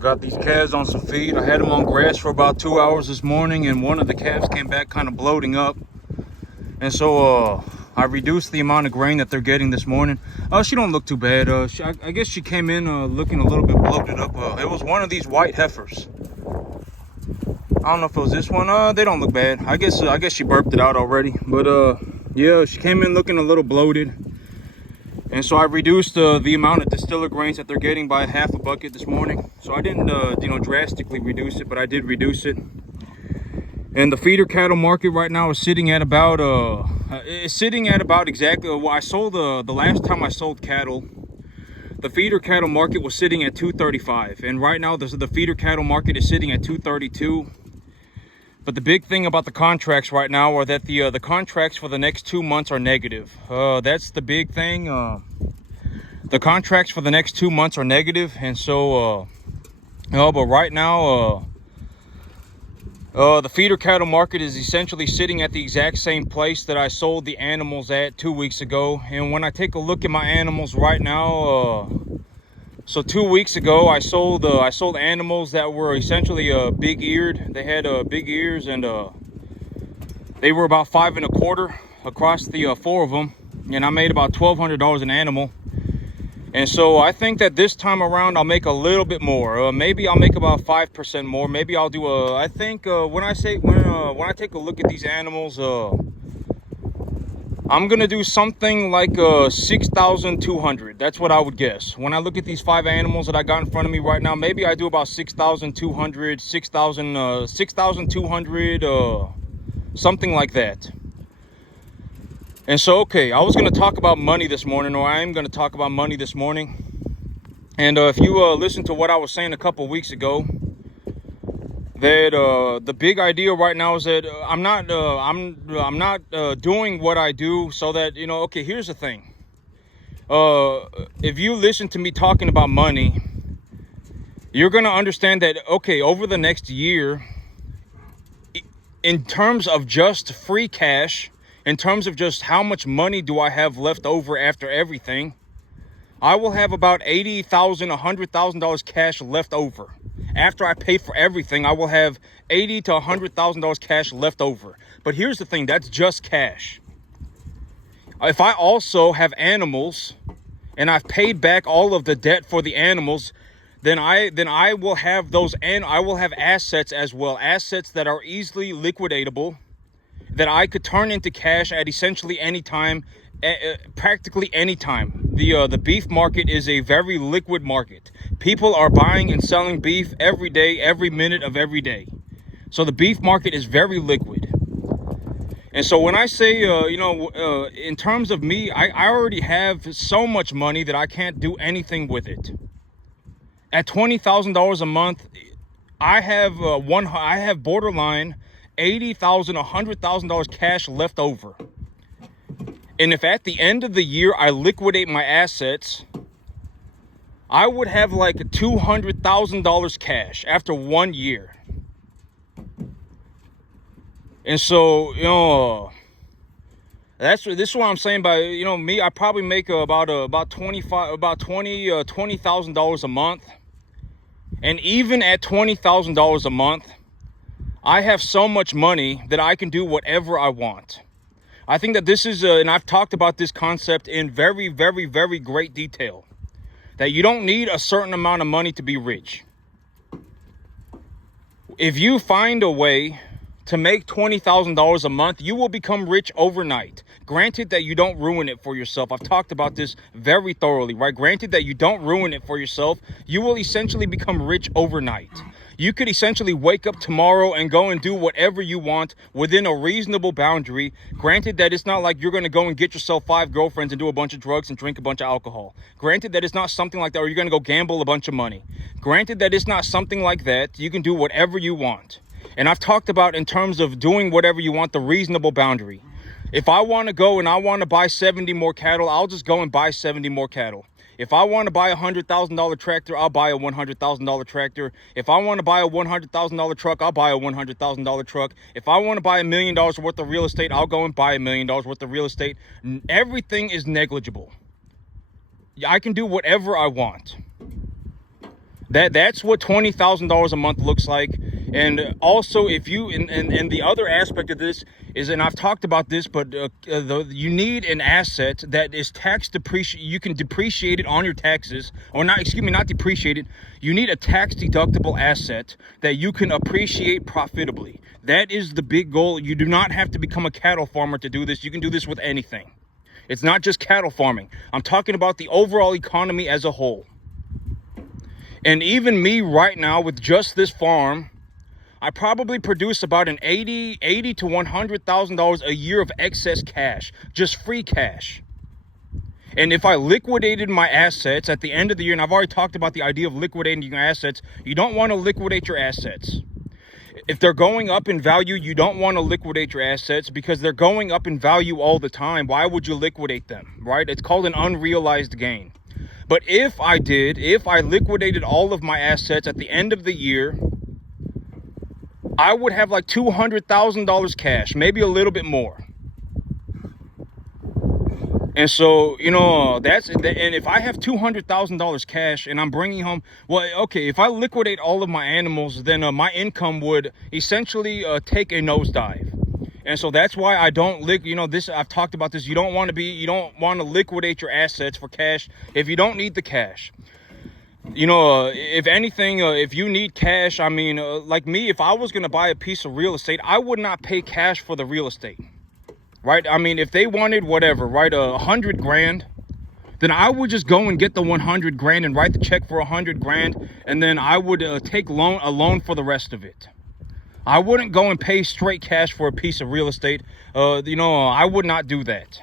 Got these calves on some feed. I had them on grass for about 2 hours this morning, and one of the calves came back kind of bloating up. And so I reduced the amount of grain that they're getting this morning. She don't look too bad. I guess she came in looking a little bit bloated up. It was one of these white heifers. I don't know if it was this one. They don't look bad. I guess she burped it out already. But yeah, she came in looking a little bloated. And so I reduced the amount of distiller grains that they're getting by half a bucket this morning. So I didn't, drastically reduce it, but I did reduce it. And the feeder cattle market right now is sitting at about, exactly. Well, I sold the last time I sold cattle, the feeder cattle market was sitting at 235, and right now the feeder cattle market is sitting at 232. But the big thing about the contracts right now are that the contracts for the next 2 months are negative. That's the big thing. The contracts for the next 2 months are negative, and so but right now the feeder cattle market is essentially sitting at the exact same place that I sold the animals at 2 weeks ago. And when I take a look at my animals right now, so 2 weeks ago I sold animals that were essentially big eared. They had big ears, and they were about 5 1/4 across the 4 of them, and I made about $1,200 an animal. And so I think that this time around I'll make a little bit more. Maybe I'll make about 5% more. Maybe I'll do I think when I take a look at these animals, I'm gonna do something like 6,200. That's what I would guess. When I look at these 5 animals that I got in front of me right now, maybe I do about 6,200, 6,200, something like that. And so, okay, I was going to talk about money this morning, or I am going to talk about money this morning. And if you listen to what I was saying a couple weeks ago, that the big idea right now is that I'm not doing what I do so that, okay, here's the thing. If you listen to me talking about money, you're going to understand that, okay, over the next year, in terms of just free cash, in terms of just how much money do I have left over after everything, I will have about $80,000, $100,000 cash left over. After I pay for everything, I will have $80,000 to $100,000 cash left over. But here's the thing, that's just cash. If I also have animals and I've paid back all of the debt for the animals, then I will have those, and I will have assets as well, assets that are easily liquidatable, that I could turn into cash at essentially any time, practically any time. The beef market is a very liquid market. People are buying and selling beef every day, every minute of every day. So the beef market is very liquid. And so when I say, in terms of me, I already have so much money that I can't do anything with it. At $20,000 a month, I have borderline $80,000, $100,000 cash left over. And if at the end of the year I liquidate my assets, I would have like $200,000 cash after 1 year. And so, this is what I'm saying by, me, I probably make about $20,000 a month. And even at $20,000 a month, I have so much money that I can do whatever I want. I think that this is, and I've talked about this concept in very, very, very great detail, that you don't need a certain amount of money to be rich. If you find a way to make $20,000 a month, you will become rich overnight. Granted that you don't ruin it for yourself. I've talked about this very thoroughly, right? Granted that you don't ruin it for yourself, you will essentially become rich overnight. You could essentially wake up tomorrow and go and do whatever you want within a reasonable boundary. Granted that it's not like you're going to go and get yourself 5 girlfriends and do a bunch of drugs and drink a bunch of alcohol. Granted that it's not something like that, or you're going to go gamble a bunch of money. Granted that it's not something like that. You can do whatever you want. And I've talked about, in terms of doing whatever you want, the reasonable boundary. If I want to go and I want to buy 70 more cattle, I'll just go and buy 70 more cattle. If I want to buy a $100,000 tractor, I'll buy a $100,000 tractor. If I want to buy a $100,000 truck, I'll buy a $100,000 truck. If I want to buy $1 million worth of real estate, I'll go and buy $1 million worth of real estate. Everything is negligible. I can do whatever I want. That's what $20,000 a month looks like. And also, if you and the other aspect of this is, and I've talked about this, but you need an asset that is tax depreciate. You can depreciate it on your taxes, or not. Excuse me, not depreciate it. You need a tax deductible asset that you can appreciate profitably. That is the big goal. You do not have to become a cattle farmer to do this. You can do this with anything. It's not just cattle farming. I'm talking about the overall economy as a whole. And even me right now with just this farm, I probably produce about an $80 to $100,000 a year of excess cash, just free cash. And if I liquidated my assets at the end of the year, and I've already talked about the idea of liquidating your assets, you don't want to liquidate your assets. If they're going up in value, you don't want to liquidate your assets because they're going up in value all the time. Why would you liquidate them, right? It's called an unrealized gain. But if I liquidated all of my assets at the end of the year, I would have like $200,000 cash, maybe a little bit more. And so, and if I have $200,000 cash and I'm bringing home, well, okay, if I liquidate all of my animals, then my income would essentially take a nosedive. And so that's why I don't I've talked about this. You don't want to liquidate your assets for cash if you don't need the cash. If anything, if you need cash, like me, if I was going to buy a piece of real estate, I would not pay cash for the real estate, right? If they wanted whatever, right, $100,000, then I would just go and get the $100,000 and write the check for $100,000, and then I would take a loan for the rest of it. I wouldn't go and pay straight cash for a piece of real estate. I would not do that.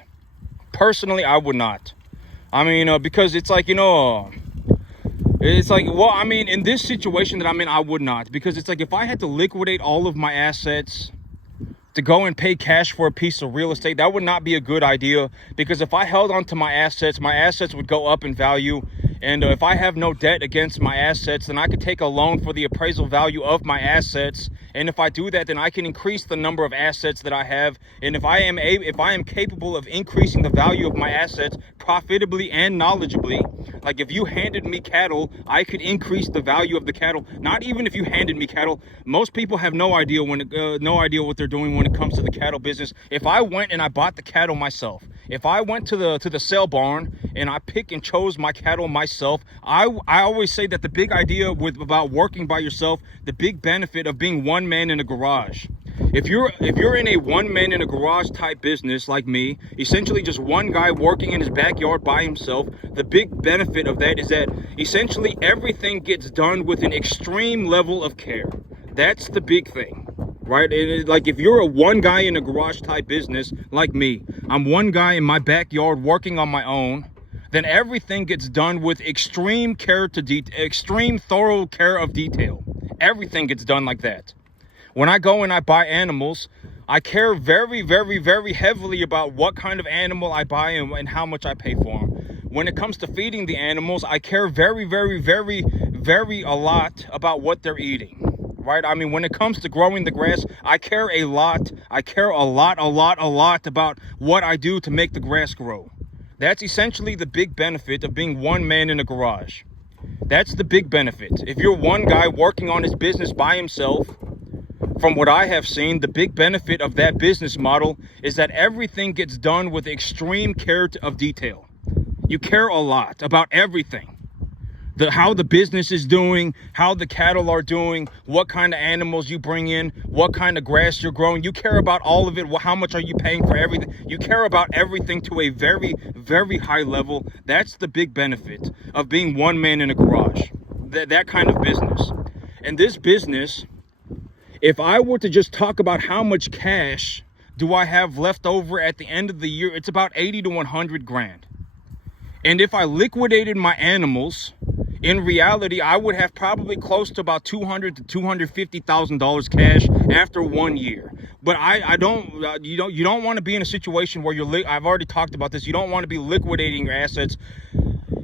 Personally, I would not. Because it's like, in this situation that I'm in, I would not. Because it's like, if I had to liquidate all of my assets to go and pay cash for a piece of real estate, that would not be a good idea. Because if I held on to my assets would go up in value. And if I have no debt against my assets, then I could take a loan for the appraisal value of my assets. And if I do that, then I can increase the number of assets that I have. And if I am capable of increasing the value of my assets profitably and knowledgeably, like if you handed me cattle, I could increase the value of the cattle. Not even if you handed me cattle. Most people have no idea what they're doing when it comes to the cattle business. If I went and I bought the cattle myself, if I went to the sale barn and I pick and chose my cattle myself, I always say that the big idea about working by yourself, the big benefit of being one man in a garage. If you're in a one man in a garage type business like me, essentially just one guy working in his backyard by himself, the big benefit of that is that essentially everything gets done with an extreme level of care. That's the big thing. Right? Like if you're a one guy in a garage type business like me, I'm one guy in my backyard working on my own, then everything gets done with extreme thorough care of detail. Everything gets done like that. When I go and I buy animals, I care very, very, very heavily about what kind of animal I buy and how much I pay for them. When it comes to feeding the animals, I care very, very, very, very a lot about what they're eating. Right? When it comes to growing the grass, I care a lot. I care a lot about what I do to make the grass grow. That's essentially the big benefit of being one man in a garage. That's the big benefit. If you're one guy working on his business by himself, from what I have seen, the big benefit of that business model is that everything gets done with extreme care of detail. You care a lot about everything. How the business is doing, how the cattle are doing, what kind of animals you bring in, what kind of grass you're growing. You care about all of it. How much are you paying for everything? You care about everything to a very, very high level. That's the big benefit of being one man in a garage. That kind of business. And this business, if I were to just talk about how much cash do I have left over at the end of the year, it's about 80 to 100 grand. And if I liquidated my animals, in reality, I would have probably close to about $200,000 to $250,000 cash after 1 year. But you don't want to be in a situation where I've already talked about this. You don't want to be liquidating your assets,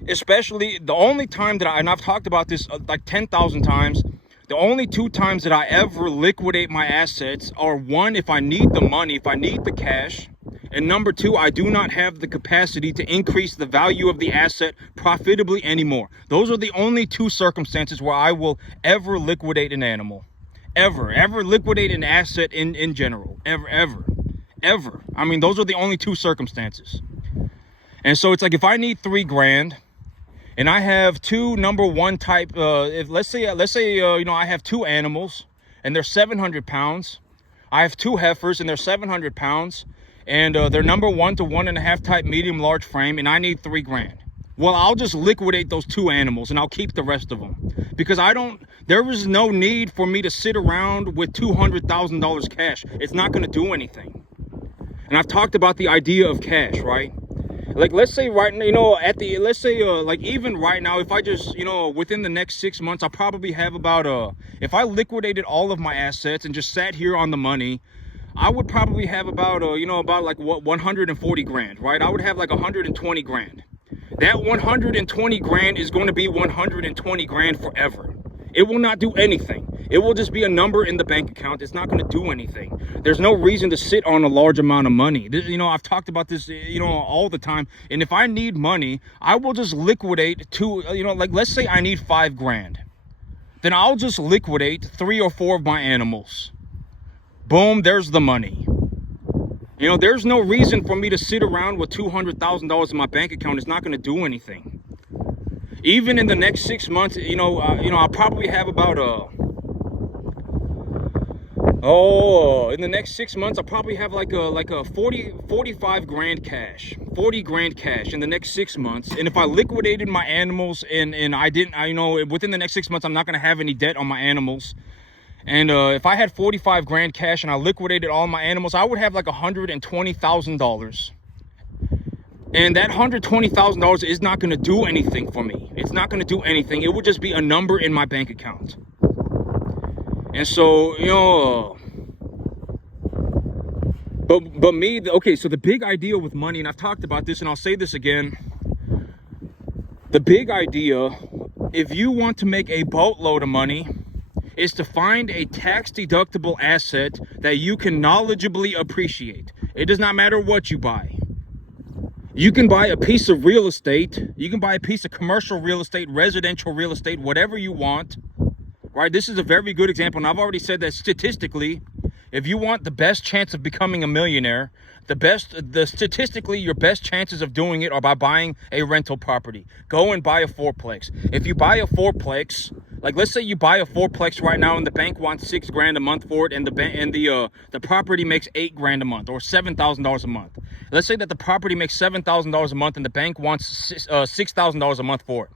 especially the only time that and I've talked about this like 10,000 times. The only two times that I ever liquidate my assets are one, if I need the money, if I need the cash, And number two, I do not have the capacity to increase the value of the asset profitably anymore. Those are the only two circumstances where I will ever liquidate an animal. Ever liquidate an asset in general. Ever. I mean, those are the only two circumstances. And so it's like, if I need $3,000 and I have two number one type, let's say, I have two animals and they're 700 pounds. I have two heifers and they're 700 pounds and they're number 1 to 1.5 type medium large frame, and I need $3,000. Well, I'll just liquidate those two animals and I'll keep the rest of them, because there is no need for me to sit around with $200,000 cash. It's not going to do anything. And I've talked about the idea of cash, right? Like, let's say right now, like even right now, if I just, within the next 6 months, I'll probably have about, if I liquidated all of my assets and just sat here on the money, I would probably have about, about like what, 140 grand, right? I would have like 120 grand. That 120 grand is going to be 120 grand forever. It will not do anything. It will just be a number in the bank account. It's not going to do anything. There's no reason to sit on a large amount of money. I've talked about this, all the time. And if I need money, I will just liquidate like, let's say I need $5,000. Then I'll just liquidate 3 or 4 of my animals. Boom, there's the money. There's no reason for me to sit around with $200,000 in my bank account. It's not going to do anything. Even in the next 6 months, I'll probably have about in the next 6 months, I'll probably have like a 45 grand cash, 40 grand cash in the next 6 months. And if I liquidated my animals and within the next 6 months, I'm not going to have any debt on my animals. And if I had 45 grand cash and I liquidated all my animals, I would have like $120,000. And that $120,000 is not going to do anything for me. It's not going to do anything. It would just be a number in my bank account. And so, but me, okay, so the big idea with money, and I've talked about this and I'll say this again. The big idea, if you want to make a boatload of money, is to find a tax-deductible asset that you can knowledgeably appreciate. It does not matter what you buy. You can buy a piece of real estate. You can buy a piece of commercial real estate, residential real estate, whatever you want. Right? This is a very good example. And I've already said that statistically, if you want the best chance of becoming a millionaire, statistically, your best chances of doing it are by buying a rental property. Go and buy a fourplex. If you buy a fourplex, like let's say you buy a fourplex right now and the bank wants $6,000 a month for it, and the property makes $8,000 a month or $7,000 a month. Let's say that the property makes $7,000 a month and the bank wants $6,000 a month for it.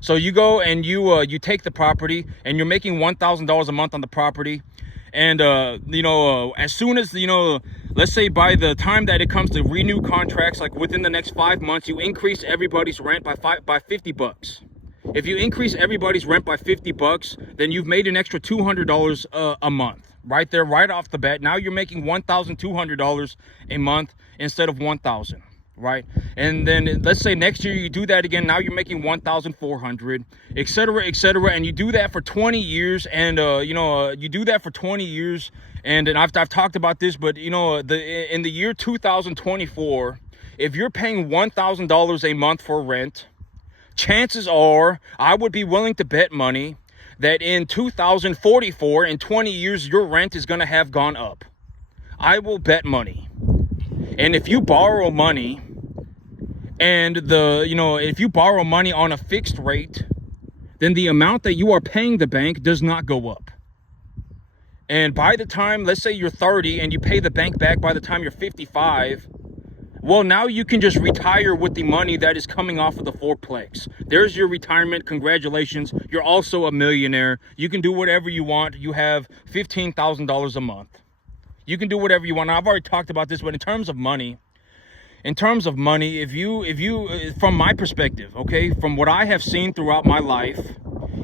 So you go and you take the property and you're making $1,000 a month on the property. And, as soon as, let's say by the time that it comes to renew contracts, like within the next 5 months, you increase everybody's rent by $50. If you increase everybody's rent by $50, then you've made an extra $200 a month right there, right off the bat. Now you're making $1,200 a month instead of $1,000. Right? And then let's say next year you do that again. Now you're making 1,400, etc., and you do that for 20 years. And you do that for 20 years. And I've talked about this, but in the year 2024, if you're paying $1,000 a month for rent, chances are I would be willing to bet money that in 2044, in 20 years, your rent is going to have gone up. I will bet money. And if you borrow money and if you borrow money on a fixed rate, then the amount that you are paying the bank does not go up. And by the time, let's say you're 30 and you pay the bank back by the time you're 55, well, now you can just retire with the money that is coming off of the fourplex. There's your retirement. Congratulations. You're also a millionaire. You can do whatever you want. You have $15,000 a month. You can do whatever you want. I've already talked about this, but in terms of money, if you, from my perspective, okay, from what I have seen throughout my life,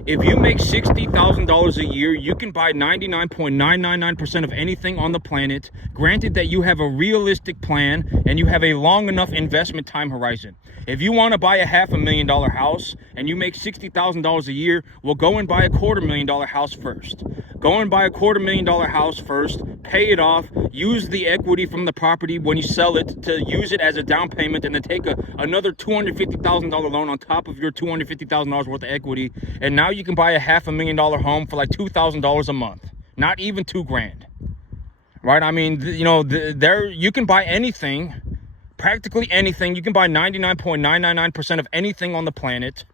if you make $60,000 a year, you can buy 99.999% of anything on the planet, granted that you have a realistic plan and you have a long enough investment time horizon. If you want to buy a $500,000 house and you make $60,000 a year, well, go and buy a $250,000 house first. Go and buy a $250,000 house first, pay it off, use the equity from the property when you sell it to use it as a down payment, and then take another $250,000 loan on top of your $250,000 worth of equity. And now you can buy a $500,000 home for like $2,000 a month, not even $2,000. Right? I mean, there you can buy anything, practically anything. You can buy 99.999% of anything on the planet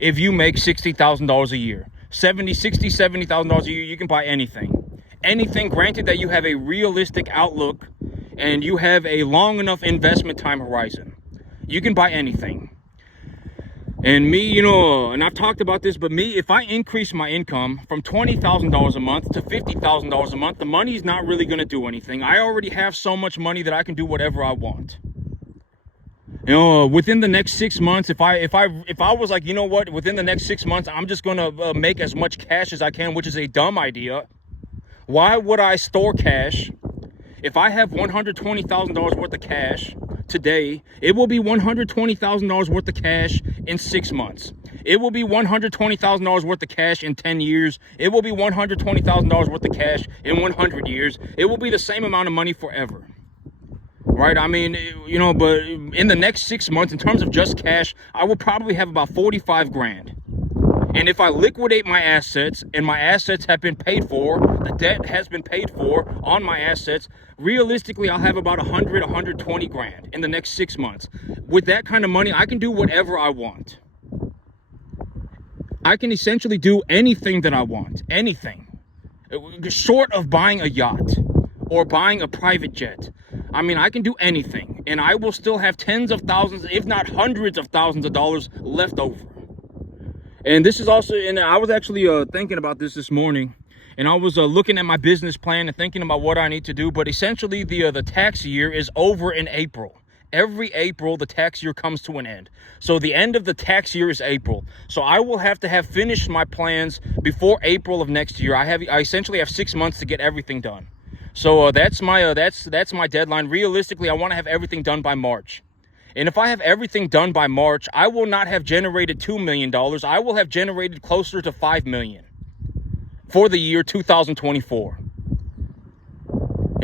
if you make $60,000 a year. $70,000 a year, you can buy anything. Anything, granted that you have a realistic outlook and you have a long enough investment time horizon. You can buy anything. And me, and I've talked about this, but me, if I increase my income from $20,000 a month to $50,000 a month, the money's not really going to do anything. I already have so much money that I can do whatever I want. Within the next 6 months, if I was like, within the next 6 months, I'm just going to make as much cash as I can, which is a dumb idea. Why would I store cash? If I have $120,000 worth of cash today, it will be $120,000 worth of cash in 6 months. It will be $120,000 worth of cash in 10 years. It will be $120,000 worth of cash in 100 years. It will be the same amount of money forever. Right? I mean, but in the next 6 months, in terms of just cash, I will probably have about $45,000. And if I liquidate my assets and my assets have been paid for, the debt has been paid for on my assets, realistically, I'll have about $120,000 in the next 6 months. With that kind of money, I can do whatever I want. I can essentially do anything that I want. Anything. Short of buying a yacht or buying a private jet. I mean, I can do anything, and I will still have tens of thousands, if not hundreds of thousands of dollars left over. And this is also, and I was actually thinking about this morning, and I was looking at my business plan and thinking about what I need to do. But essentially, the tax year is over in April. Every April, the tax year comes to an end. So the end of the tax year is April. So I will have to have finished my plans before April of next year. I essentially have 6 months to get everything done. So that's my deadline. Realistically, I want to have everything done by March. And if I have everything done by March, I will not have generated $2 million. I will have generated closer to $5 million for the year 2024.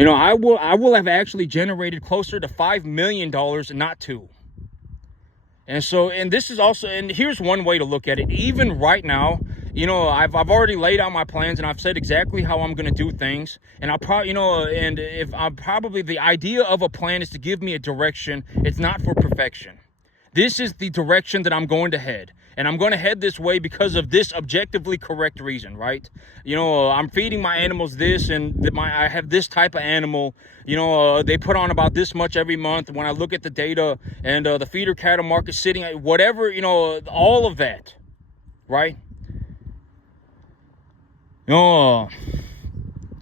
I will have actually generated closer to $5 million, not $2. And this is also, and here's one way to look at it. Even right now, I've already laid out my plans and I've said exactly how I'm going to do things. And I'll probably, the idea of a plan is to give me a direction. It's not for perfection. This is the direction that I'm going to head. And I'm going to head this way because of this objectively correct reason, right? I'm feeding my animals this, and I have this type of animal. They put on about this much every month. When I look at the data and the feeder cattle market sitting at whatever, all of that, right?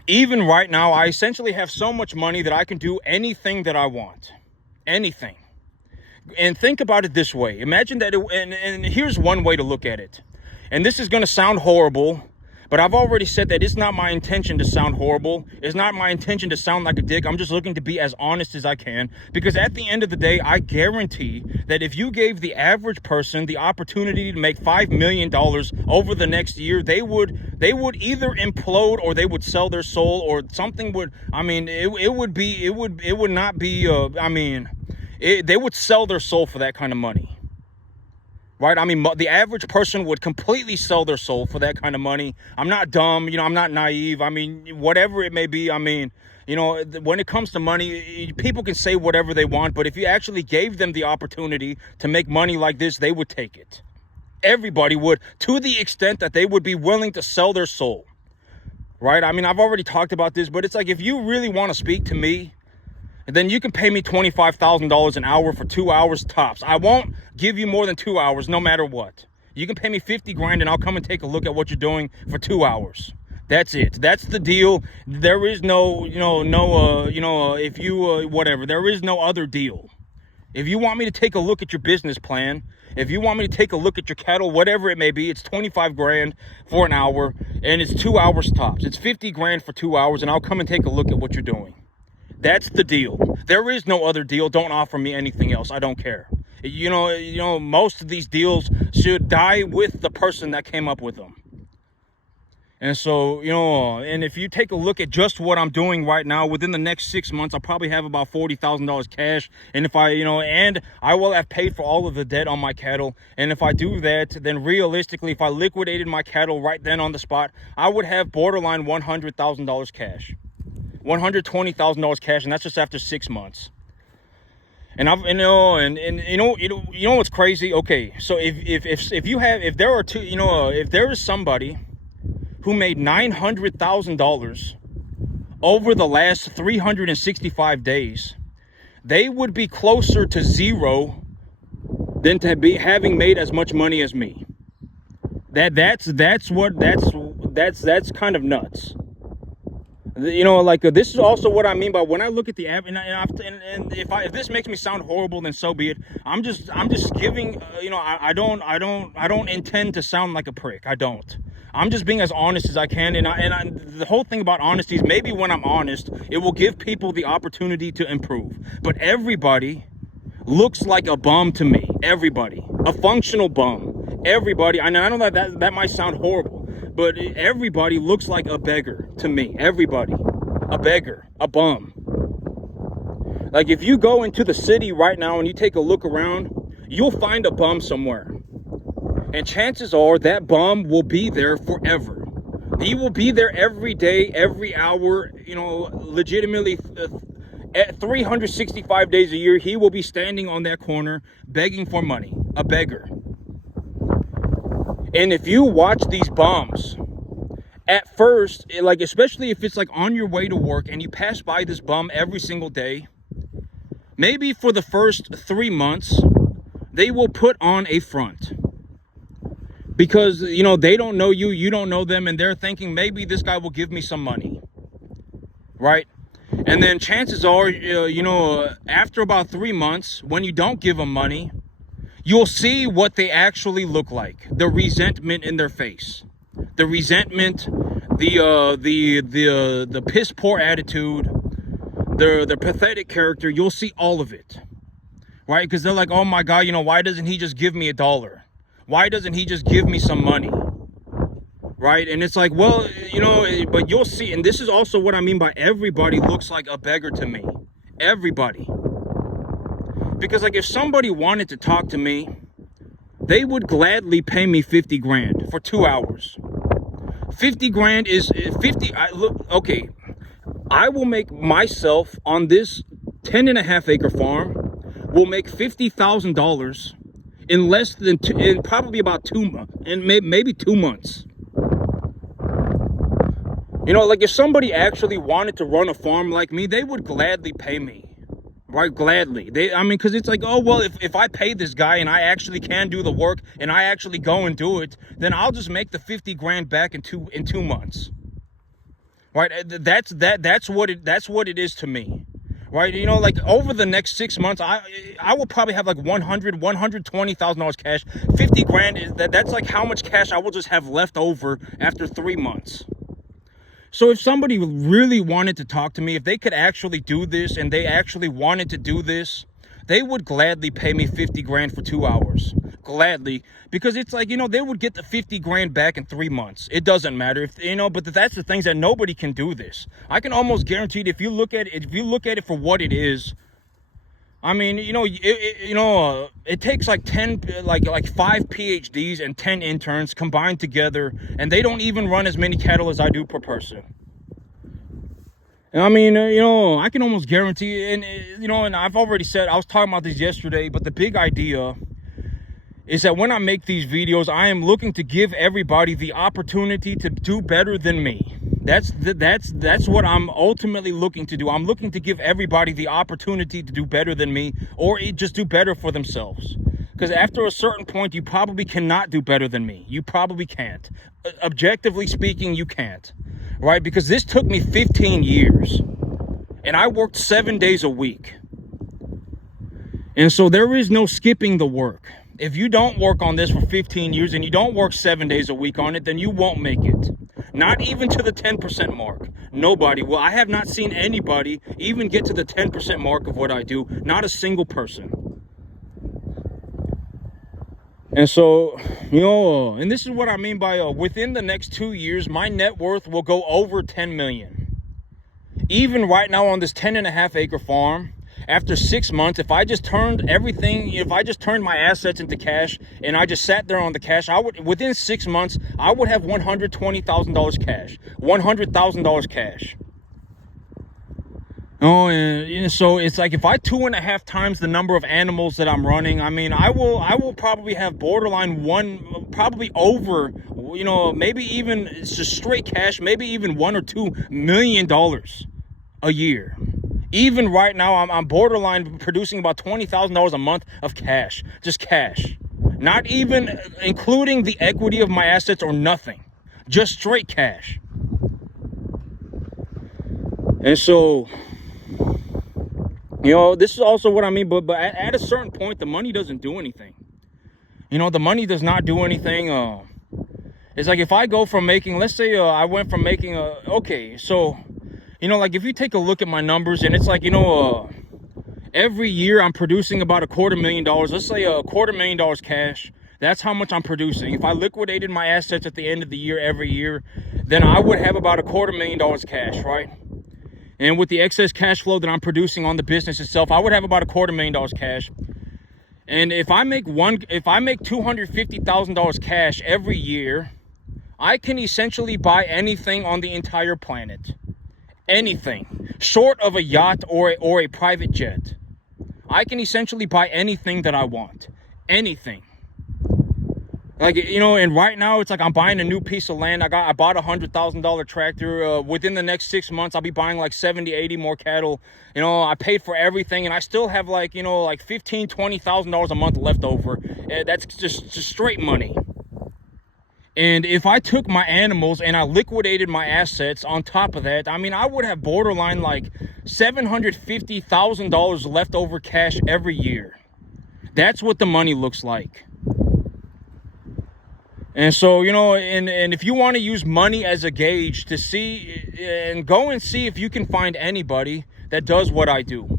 Even right now, I essentially have so much money that I can do anything that I want. Anything. And think about it this way. Imagine that, and here's one way to look at it. And this is going to sound horrible, but I've already said that it's not my intention to sound horrible. It's not my intention to sound like a dick. I'm just looking to be as honest as I can. Because at the end of the day, I guarantee that if you gave the average person the opportunity to make $5 million over the next year, they would either implode or they would sell their soul, or something would, they would sell their soul for that kind of money. Right? The average person would completely sell their soul for that kind of money. I'm not dumb. I'm not naive. Whatever it may be. When it comes to money, people can say whatever they want. But if you actually gave them the opportunity to make money like this, they would take it. Everybody would, to the extent that they would be willing to sell their soul. Right? I've already talked about this, but it's like, if you really want to speak to me, then you can pay me $25,000 an hour for 2 hours tops. I won't give you more than 2 hours, no matter what. You can pay me $50,000 and I'll come and take a look at what you're doing for 2 hours. That's it. That's the deal. There is no, whatever. There is no other deal. If you want me to take a look at your business plan, if you want me to take a look at your cattle, whatever it may be, it's $25,000 for an hour, and it's 2 hours tops. It's $50,000 for 2 hours, and I'll come and take a look at what you're doing. That's the deal. There is no other deal. Don't offer me anything else. I don't care. Most of these deals should die with the person that came up with them. And so, and if you take a look at just what I'm doing right now, within the next 6 months, I'll probably have about $40,000 cash. And if and I will have paid for all of the debt on my cattle. And if I do that, then realistically, if I liquidated my cattle right then on the spot, I would have borderline $100,000 cash, $120,000 cash. And that's just after 6 months. And what's crazy? Okay. So if there is somebody who made $900,000 over the last 365 days, they would be closer to zero than to be having made as much money as me. That's kind of nuts. This is also what I mean by when I look at the app, and if this makes me sound horrible, then so be it. I'm just giving, I don't intend to sound like a prick. I don't. I'm just being as honest as I can, and the whole thing about honesty is maybe when I'm honest, it will give people the opportunity to improve. But everybody looks like a bum to me. Everybody, a functional bum. Everybody. I know that might sound horrible, but everybody looks like a beggar to me. Everybody, a beggar, a bum. Like if you go into the city right now and you take a look around, you'll find a bum somewhere. And chances are that bum will be there forever. He will be there every day, every hour, legitimately at 365 days a year. He will be standing on that corner begging for money, a beggar. And if you watch these bums, at first, especially if it's on your way to work and you pass by this bum every single day, maybe for the first 3 months, they will put on a front. Because, they don't know you, you don't know them, and they're thinking maybe this guy will give me some money, right? And then chances are, after about 3 months, when you don't give them money, you'll see what they actually look like. The resentment in their face, the resentment, the piss poor attitude, the pathetic character. You'll see all of it, right? Because they're like, oh my God, why doesn't he just give me $1? Why doesn't he just give me some money? Right? And it's like, well, but you'll see. And this is also what I mean by everybody looks like a beggar to me. Everybody. Because if somebody wanted to talk to me, they would gladly pay me 50 grand for 2 hours. 50 grand is 50. Okay. I will make myself on this 10.5 acre farm will make $50,000 in less than in probably about 2 months, and maybe 2 months. If somebody actually wanted to run a farm like me, they would gladly pay me, right? Gladly. Because it's like, oh, well, if I pay this guy and I actually can do the work and I actually go and do it, then I'll just make the 50 grand back in 2 months, right? That's what it is to me. Right, over the next 6 months, I will probably have $120,000 cash. 50 grand that's how much cash I will just have left over after 3 months. So if somebody really wanted to talk to me, if they could actually do this and they actually wanted to do this, they would gladly pay me 50 grand for 2 hours. Gladly, because it's they would get the 50 grand back in 3 months. It doesn't matter but that's the things that nobody can do this. I can almost guarantee it if you look at it for what it is. It takes 5 PhDs and 10 interns combined together, and they don't even run as many cattle as I do per person. And I can almost guarantee, and I've already said, I was talking about this yesterday, but the big idea is that when I make these videos, I am looking to give everybody the opportunity to do better than me. That's what I'm ultimately looking to do. I'm looking to give everybody the opportunity to do better than me, or just do better for themselves. Because after a certain point, you probably cannot do better than me. You probably can't. Objectively speaking, you can't. Right? Because this took me 15 years. And I worked 7 days a week. And so there is no skipping the work. If you don't work on this for 15 years and you don't work 7 days a week on it, then you won't make it. Not even to the 10% mark. Nobody will. I have not seen anybody even get to the 10% mark of what I do. Not a single person. And so, and this is what I mean by within the next 2 years, my net worth will go over 10 million. Even right now on this 10.5-acre farm, after 6 months, if I just turned my assets into cash and I just sat there on the cash, within 6 months, I would have $120,000 cash, $100,000 cash. Oh, and so it's like if I 2.5 times the number of animals that I'm running, I mean, I will probably have borderline probably over, maybe even it's just straight cash, maybe even $1 or $2 million a year. Even right now, I'm borderline producing about $20,000 a month of cash, just cash, not even including the equity of my assets or nothing, just straight cash. And so, this is also what I mean, but at a certain point, the money doesn't do anything. The money does not do anything. It's like if I go from making, let's say I went from making, like if you take a look at my numbers and it's like, every year I'm producing about $250,000. Let's say $250,000 cash. That's how much I'm producing. If I liquidated my assets at the end of the year every year, then I would have about $250,000 cash, right? And with the excess cash flow that I'm producing on the business itself, I would have about $250,000 cash. And if I make $250,000 cash every year, I can essentially buy anything on the entire planet. Anything, short of a yacht or a private jet. I can essentially buy anything that I want. Anything. Like, and right now it's like I'm buying a new piece of land. I bought a $100,000 tractor. Within the next 6 months, I'll be buying like 70, 80 more cattle. I paid for everything and I still have like $15,000, $20,000 a month left over. That's just straight money. And if I took my animals and I liquidated my assets on top of that, I mean, I would have borderline like $750,000 left over cash every year. That's what the money looks like. And so, and if you want to use money as a gauge to see, and go and see if you can find anybody that does what I do.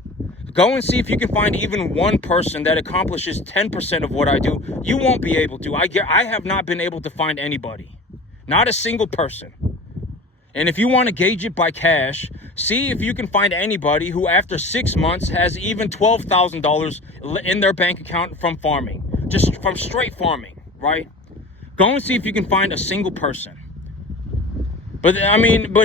Go and see if you can find even one person that accomplishes 10% of what I do. You won't be able to. I have not been able to find anybody. Not a single person. And if you want to gauge it by cash, see if you can find anybody who after 6 months has even $12,000 in their bank account from farming. Just from straight farming, right? Go and see if you can find a single person. But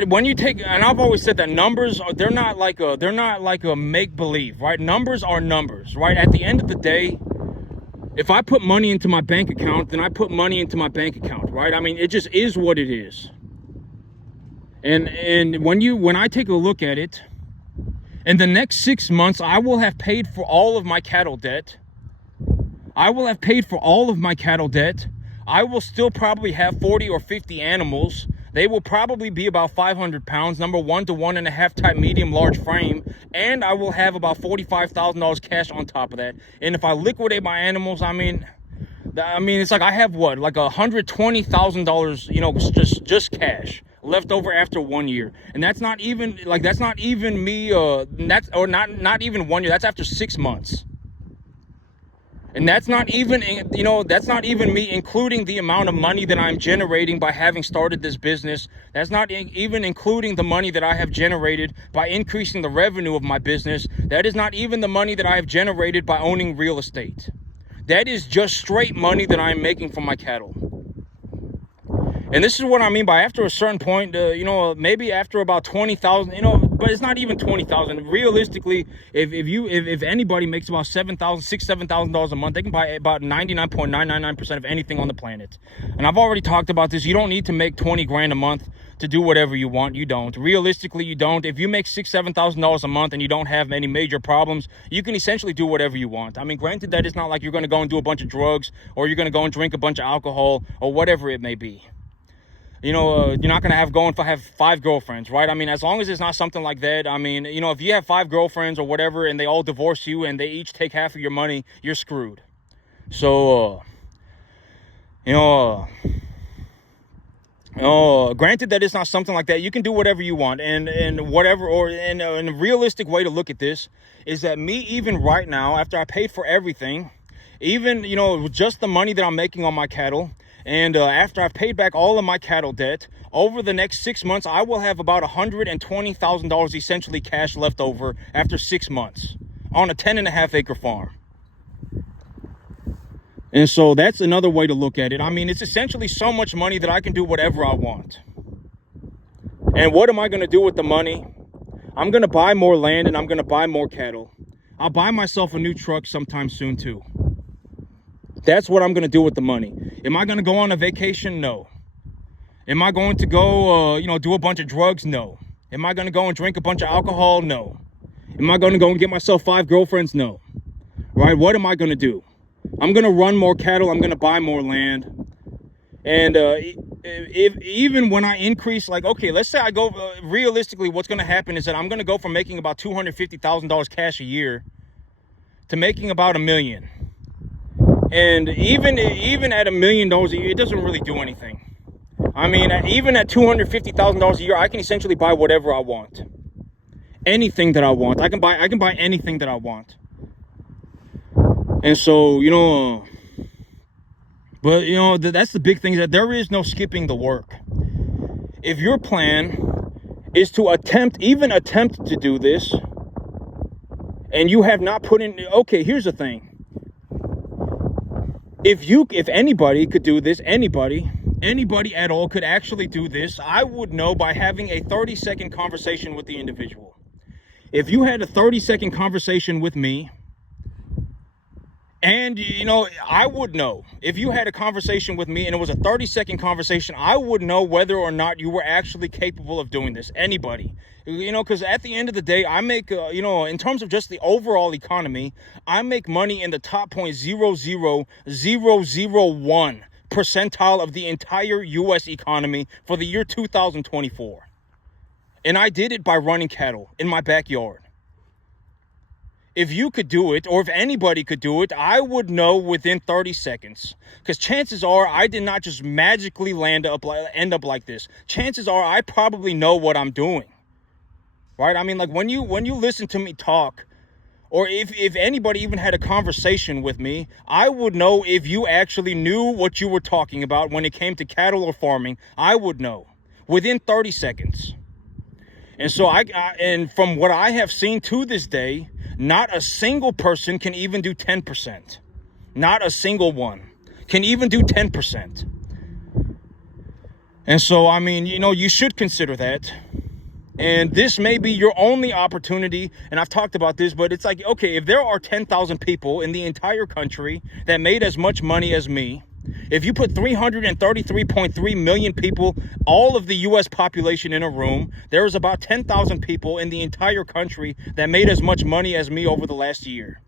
when you take, and I've always said that numbers they're not like a make-believe, right? Numbers are numbers, right? At the end of the day, if I put money into my bank account, then I put money into my bank account, right? I mean, it just is what it is. And when I take a look at it, in the next 6 months, I will have paid for all of my cattle debt. I will still probably have 40 or 50 animals. They will probably be about 500 pounds, number 1 to 1.5 type medium large frame, and I will have about $45,000 cash on top of that. And if I liquidate my animals, I mean it's like I have like $120,000, just cash left over after 1 year, and that's not even me. Not even 1 year. That's after 6 months. And that's not even me including the amount of money that I'm generating by having started this business. That's not even including the money that I have generated by increasing the revenue of my business. That is not even the money that I have generated by owning real estate. That is just straight money that I'm making from my cattle. And this is what I mean by after a certain point, maybe after about 20,000, but it's not even 20,000. Realistically, if anybody makes about $7,000 a month, they can buy about 99.999% of anything on the planet. And I've already talked about this. You don't need to make 20 grand a month to do whatever you want. You don't. Realistically, you don't. If you make $7,000 a month and you don't have any major problems, you can essentially do whatever you want. I mean, granted, that it's not like you're going to go and do a bunch of drugs or you're going to go and drink a bunch of alcohol or whatever it may be. You're not going to have 5 girlfriends, right? I mean, as long as it's not something like that. I mean, if you have 5 girlfriends or whatever and they all divorce you and they each take half of your money, you're screwed. So, granted that it's not something like that. You can do whatever you want and a realistic way to look at this is that me, even right now, after I paid for everything, even, you know, just the money that I'm making on my cattle, and after I've paid back all of my cattle debt, over the next 6 months, I will have about $120,000 essentially cash left over after 6 months on a 10.5 acre farm. And so that's another way to look at it. I mean, it's essentially so much money that I can do whatever I want. And what am I going to do with the money? I'm going to buy more land and I'm going to buy more cattle. I'll buy myself a new truck sometime soon too. That's what I'm going to do with the money. Am I going to go on a vacation? No. Am I going to go, do a bunch of drugs? No. Am I going to go and drink a bunch of alcohol? No. Am I going to go and get myself 5 girlfriends? No. Right? What am I going to do? I'm going to run more cattle. I'm going to buy more land. And even when I increase, like, okay, let's say I go, realistically, what's going to happen is that I'm going to go from making about $250,000 cash a year to making about $1 million. And even at $1 million a year, it doesn't really do anything. I mean, even at $250,000 a year, I can essentially buy whatever I want. Anything that I want. I can buy anything that I want. And so, but, that's the big thing, is that there is no skipping the work. If your plan is to attempt to do this, and you have not put in, okay, here's the thing. If anybody could do this, anybody at all could actually do this, I would know by having a 30-second conversation with the individual. If you had a 30-second conversation with me, and, I would know. If you had a conversation with me and it was a 30-second conversation, I would know whether or not you were actually capable of doing this. Anybody. Because at the end of the day, I make, in terms of just the overall economy, I make money in the top 0.00001 percentile of the entire U.S. economy for the year 2024. And I did it by running cattle in my backyard. If you could do it, or if anybody could do it, I would know within 30 seconds. Because chances are I did not just magically end up like this. Chances are I probably know what I'm doing. Right? I mean, like when you listen to me talk, or if anybody even had a conversation with me, I would know if you actually knew what you were talking about when it came to cattle or farming. I would know within 30 seconds. And so and from what I have seen to this day, not a single person can even do 10%. Not a single one can even do 10%. And so, I mean, you should consider that. And this may be your only opportunity. And I've talked about this, but it's like, okay, if there are 10,000 people in the entire country that made as much money as me, if you put 333.3 million people, all of the U.S. population in a room, there's about 10,000 people in the entire country that made as much money as me over the last year.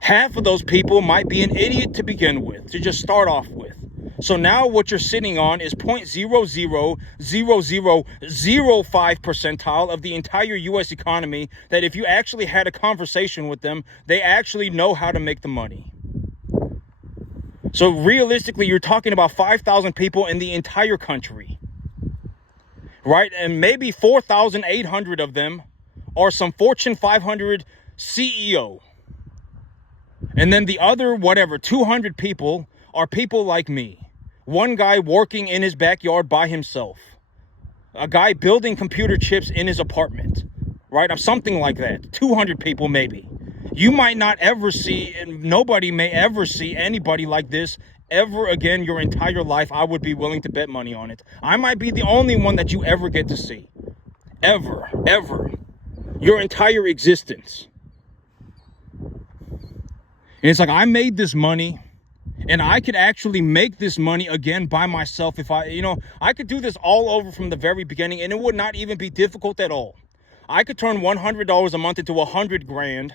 Half of those people might be an idiot to begin with, to just start off with. So now what you're sitting on is 0.00005 percentile of the entire U.S. economy that if you actually had a conversation with them, they actually know how to make the money. So realistically, you're talking about 5,000 people in the entire country, right? And maybe 4,800 of them are some Fortune 500 CEO. And then the other, 200 people are people like me. One guy working in his backyard by himself. A guy building computer chips in his apartment, right? Something like that. 200 people maybe. You might not ever see, and nobody may ever see anybody like this ever again your entire life. I would be willing to bet money on it. I might be the only one that you ever get to see. Ever. Your entire existence. And it's like, I made this money, and I could actually make this money again by myself if I could do this all over from the very beginning, and it would not even be difficult at all. I could turn $100 a month into $100,000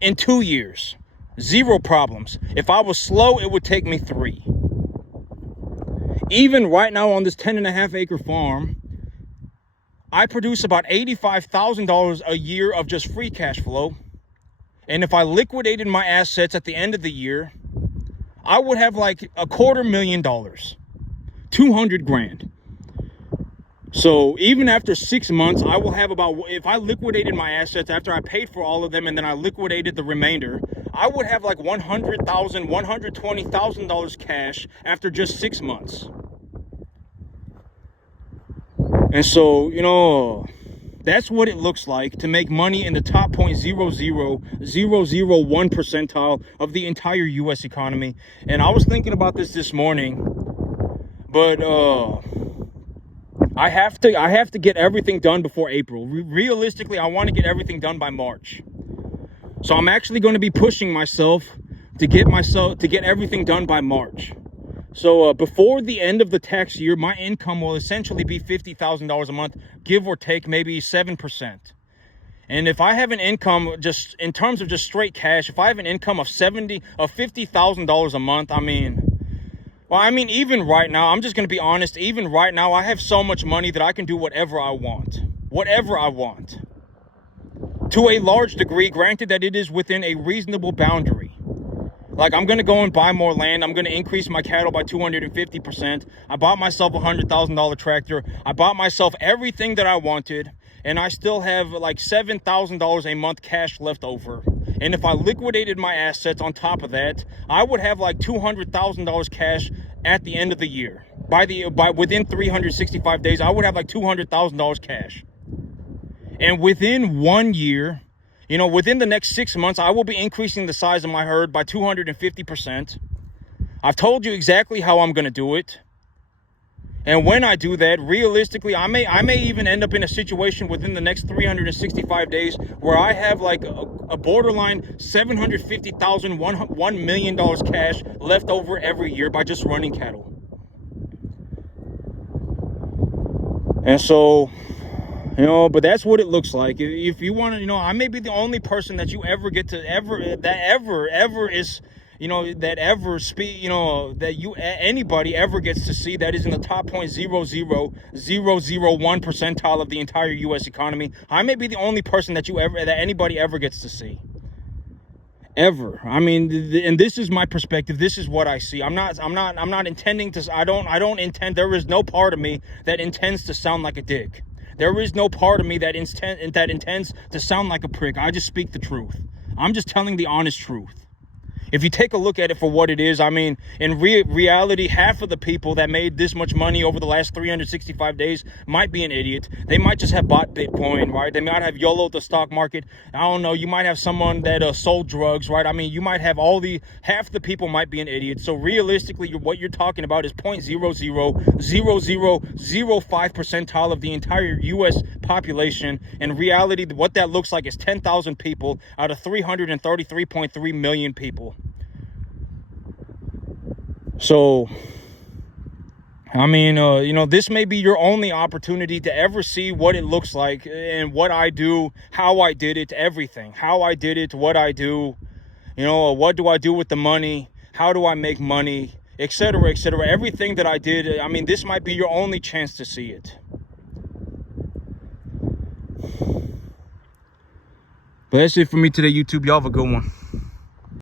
in 2 years. 0 problems. If I was slow, it would take me 3. Even right now on this 10.5 acre farm, I produce about $85,000 a year of just free cash flow. And if I liquidated my assets at the end of the year, I would have like $250,000, $200,000. So even after 6 months, I will have about, if I liquidated my assets after I paid for all of them and then I liquidated the remainder, I would have like $100,000, $120,000 cash after just 6 months. And so, that's what it looks like to make money in the top 0.00001 percentile of the entire U.S. economy. And I was thinking about this morning, but I have to get everything done before April. Realistically, I want to get everything done by March. So I'm actually going to be pushing myself to get everything done by March. So before the end of the tax year, my income will essentially be $50,000 a month, give or take maybe 7%. And if I have an income, just in terms of just straight cash, if I have an income of $50,000 a month, even right now, I'm just going to be honest, even right now, I have so much money that I can do whatever I want. Whatever I want. To a large degree, granted that it is within a reasonable boundary. Like, I'm going to go and buy more land. I'm going to increase my cattle by 250%. I bought myself a $100,000 tractor. I bought myself everything that I wanted. And I still have like $7,000 a month cash left over. And if I liquidated my assets on top of that, I would have like $200,000 cash at the end of the year. Within 365 days, I would have like $200,000 cash. And within 1 year, within the next 6 months, I will be increasing the size of my herd by 250%. I've told you exactly how I'm going to do it. And when I do that, realistically, I may even end up in a situation within the next 365 days where I have like a borderline $750,000, $1 million cash left over every year by just running cattle. And so, but that's what it looks like. If you want to, I may be the only person that you ever get to anybody ever gets to see that is in the top 0.00001 percentile of the entire U.S. economy. I may be the only person that anybody ever gets to see. Ever. And this is my perspective. This is what I see. I'm not intending to. I don't intend. There is no part of me that intends to sound like a dick. There is no part of me that intends to sound like a prick. I just speak the truth. I'm just telling the honest truth. If you take a look at it for what it is, in reality, half of the people that made this much money over the last 365 days might be an idiot. They might just have bought Bitcoin, right? They might have YOLO'd the stock market. I don't know. You might have someone that sold drugs, right? You might have half the people might be an idiot. So realistically, what you're talking about is 0.00005 percentile of the entire U.S. population. In reality, what that looks like is 10,000 people out of 333.3 million people. So, this may be your only opportunity to ever see what it looks like and what I do, how I did it, everything. How I did it, what I do, what do I do with the money? How do I make money, etc., etc. Everything that I did, this might be your only chance to see it. But that's it for me today, YouTube. Y'all have a good one.